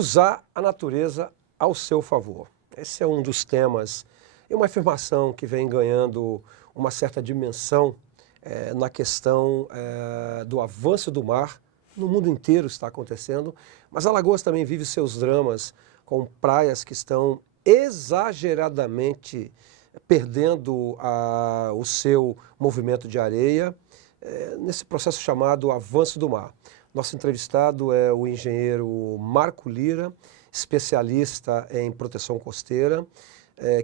usar a natureza ao seu favor. Esse é um dos temas e uma afirmação que vem ganhando uma certa dimensão na questão do avanço do mar. No mundo inteiro está acontecendo, mas Alagoas também vive seus dramas com praias que estão exageradamente perdendo o seu movimento de areia nesse processo chamado avanço do mar. Nosso entrevistado é o engenheiro Marco Lira, especialista em proteção costeira,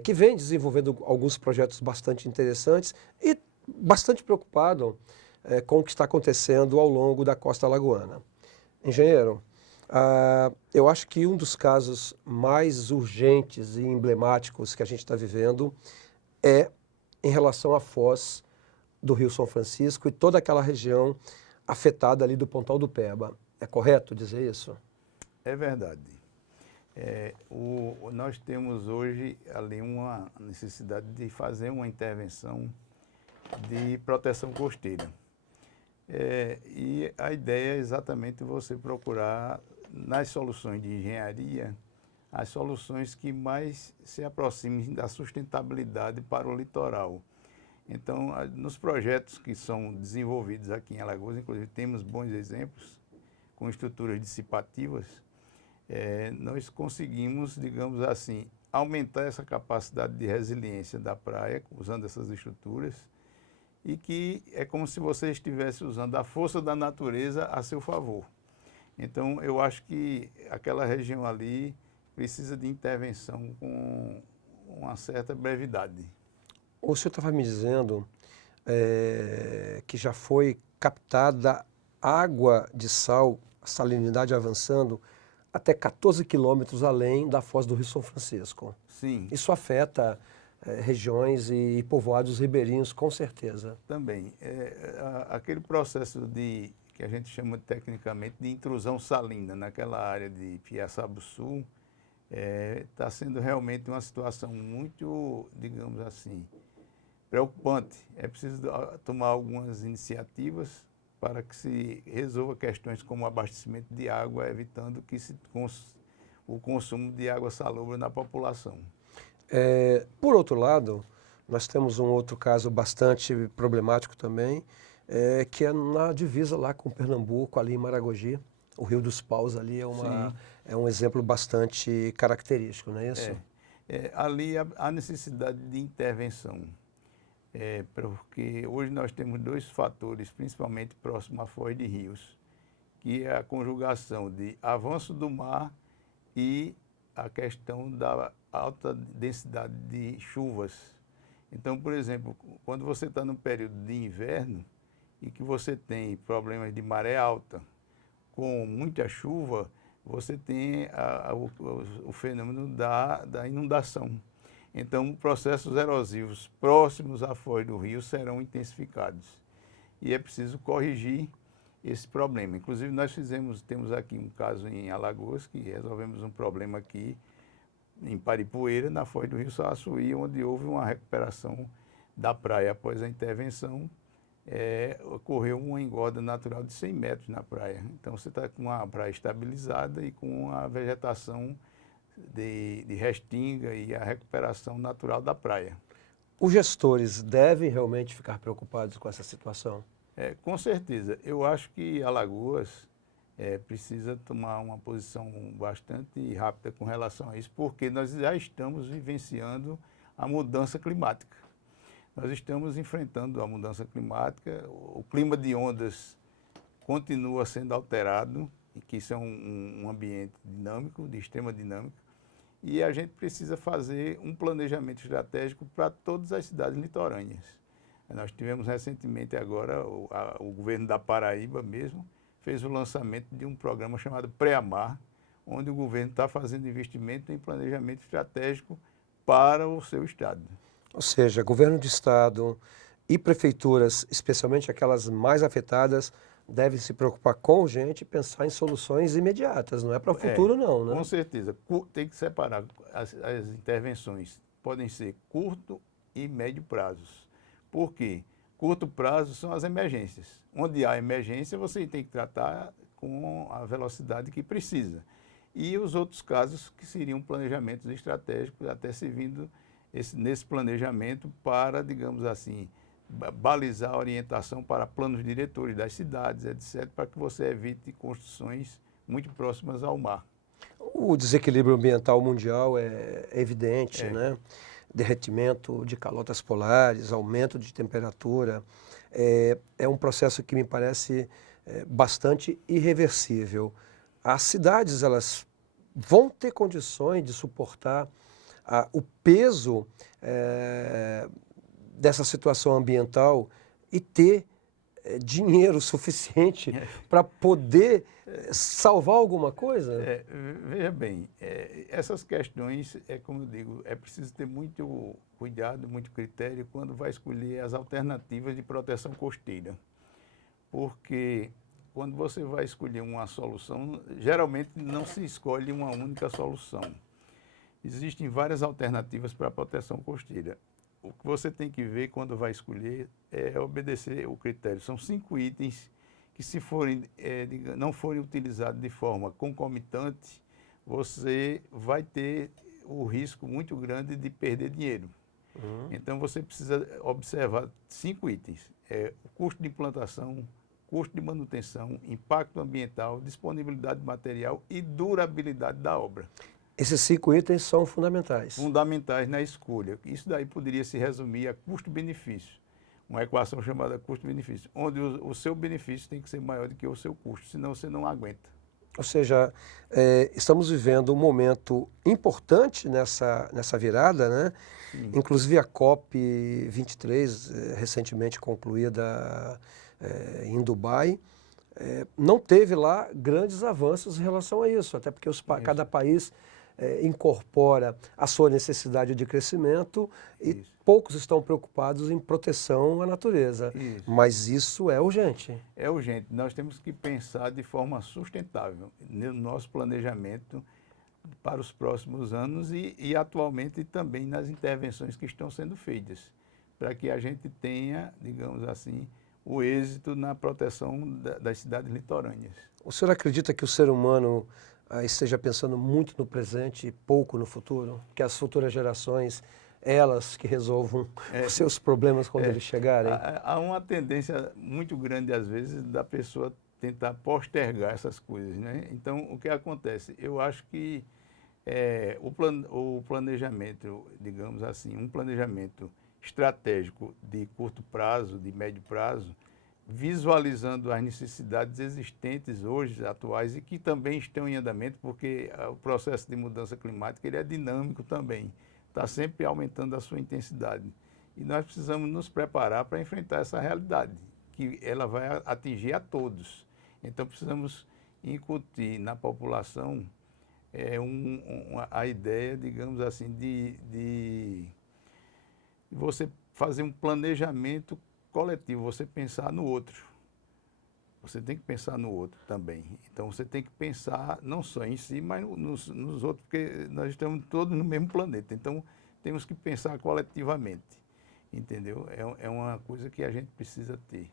que vem desenvolvendo alguns projetos bastante interessantes e bastante preocupado com o que está acontecendo ao longo da costa alagoana. Engenheiro, eu acho que um dos casos mais urgentes e emblemáticos que a gente está vivendo é em relação à foz do Rio São Francisco e toda aquela região afetada ali do Pontal do Peba. É correto dizer isso? É verdade. Nós temos hoje ali uma necessidade de fazer uma intervenção de proteção costeira. E a ideia é exatamente você procurar nas soluções de engenharia as soluções que mais se aproximem da sustentabilidade para o litoral. Então, nos projetos que são desenvolvidos aqui em Alagoas, inclusive temos bons exemplos com estruturas dissipativas, nós conseguimos, digamos assim, aumentar essa capacidade de resiliência da praia usando essas estruturas e que é como se você estivesse usando a força da natureza a seu favor. Então, eu acho que aquela região ali precisa de intervenção com uma certa brevidade. O senhor estava me dizendo que já foi captada água de sal, a salinidade avançando até 14 quilômetros além da foz do Rio São Francisco. Sim. Isso afeta regiões e povoados ribeirinhos, com certeza. Também. Aquele processo que a gente chama tecnicamente de intrusão salina naquela área de Piaçabuçu, está sendo realmente uma situação muito, digamos assim, preocupante. É preciso tomar algumas iniciativas para que se resolva questões como o abastecimento de água, evitando que o consumo de água salobra na população. Por outro lado, nós temos um outro caso bastante problemático também, que é na divisa lá com Pernambuco, ali em Maragogi. O Rio dos Paus ali é um exemplo bastante característico, não é isso? Ali há necessidade de intervenção, porque hoje nós temos dois fatores, principalmente próximo à foz de rios, que é a conjugação de avanço do mar e a questão da alta densidade de chuvas. Então, por exemplo, quando você está no período de inverno e que você tem problemas de maré alta, com muita chuva, você tem o fenômeno da inundação. Então, processos erosivos próximos à foz do rio serão intensificados. E é preciso corrigir esse problema. Inclusive, nós temos aqui um caso em Alagoas, que resolvemos um problema aqui em Paripoeira, na foz do rio Saraçuí, onde houve uma recuperação da praia após a intervenção. Ocorreu uma engorda natural de 100 metros na praia. Então, você está com uma praia estabilizada e com a vegetação de restinga e a recuperação natural da praia. Os gestores devem realmente ficar preocupados com essa situação? Com certeza. Eu acho que Alagoas precisa tomar uma posição bastante rápida com relação a isso, porque nós já estamos vivenciando a mudança climática. Nós estamos enfrentando a mudança climática, o clima de ondas continua sendo alterado, que isso é um ambiente dinâmico, de extrema dinâmica, e a gente precisa fazer um planejamento estratégico para todas as cidades litorâneas. Nós tivemos recentemente agora, o governo da Paraíba mesmo, fez o lançamento de um programa chamado Pré-Amar, onde o governo está fazendo investimento em planejamento estratégico para o seu estado. Ou seja, governo de estado e prefeituras, especialmente aquelas mais afetadas, devem se preocupar com urgente e pensar em soluções imediatas, não é para o futuro não, né? Com certeza. Tem que separar as intervenções. Podem ser curto e médio prazos. Por quê? Curto prazo são as emergências. Onde há emergência, você tem que tratar com a velocidade que precisa. e os outros casos que seriam planejamentos estratégicos, até servindo nesse planejamento para, digamos assim, balizar a orientação para planos diretores das cidades, etc., para que você evite construções muito próximas ao mar. O desequilíbrio ambiental mundial é evidente, né? Derretimento de calotas polares, aumento de temperatura, é um processo que me parece bastante irreversível. As cidades, elas vão ter condições de suportar o peso dessa situação ambiental e ter dinheiro suficiente para poder salvar alguma coisa? Veja bem, essas questões, como eu digo, é preciso ter muito cuidado, muito critério quando vai escolher as alternativas de proteção costeira. Porque quando você vai escolher uma solução, geralmente não se escolhe uma única solução. Existem várias alternativas para a proteção costeira. O que você tem que ver quando vai escolher é obedecer o critério. São 5 itens que, se não forem utilizados de forma concomitante, você vai ter o risco muito grande de perder dinheiro. Então, você precisa observar 5 itens. O custo de implantação, custo de manutenção, impacto ambiental, disponibilidade de material e durabilidade da obra. Esses 5 itens são fundamentais. Fundamentais na escolha. Isso daí poderia se resumir a custo-benefício. Uma equação chamada custo-benefício, onde o seu benefício tem que ser maior do que o seu custo, senão você não aguenta. Ou seja, estamos vivendo um momento importante nessa virada, né? Sim. Inclusive a COP23, recentemente concluída em Dubai, não teve lá grandes avanços em relação a isso, até porque cada país incorpora a sua necessidade de crescimento e poucos estão preocupados em proteção à natureza. Mas isso é urgente. É urgente. Nós temos que pensar de forma sustentável no nosso planejamento para os próximos anos e atualmente também nas intervenções que estão sendo feitas, para que a gente tenha, digamos assim, o êxito na proteção das cidades litorâneas. O senhor acredita que o ser humano esteja pensando muito no presente e pouco no futuro? Que as futuras gerações, elas que resolvam os seus problemas quando eles chegarem? Há uma tendência muito grande, às vezes, da pessoa tentar postergar essas coisas, né? Então, o que acontece? Eu acho que o planejamento, digamos assim, um planejamento estratégico de curto prazo, de médio prazo, visualizando as necessidades existentes hoje, atuais, e que também estão em andamento, porque o processo de mudança climática ele é dinâmico também, está sempre aumentando a sua intensidade. E nós precisamos nos preparar para enfrentar essa realidade, que ela vai atingir a todos. Então, precisamos incutir na população a ideia, digamos assim, de você fazer um planejamento coletivo, você pensar no outro. Você tem que pensar no outro também. Então, você tem que pensar não só em si, mas nos outros, porque nós estamos todos no mesmo planeta. Então, temos que pensar coletivamente, entendeu? É uma coisa que a gente precisa ter.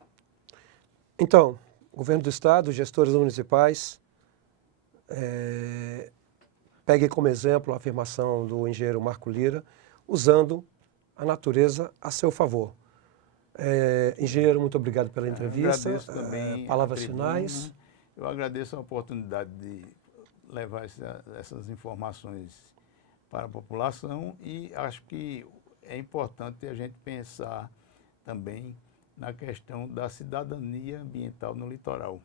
Então, governo do Estado, gestores municipais, peguem como exemplo a afirmação do engenheiro Marco Lira, usando a natureza a seu favor. Engenheiro, muito obrigado pela entrevista. Eu agradeço também palavras finais. Eu agradeço a oportunidade de levar essas informações para a população e acho que é importante a gente pensar também na questão da cidadania ambiental no litoral.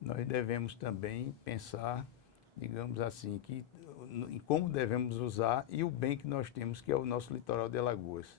Nós devemos também pensar, digamos assim, em como devemos usar e o bem que nós temos, que é o nosso litoral de Alagoas.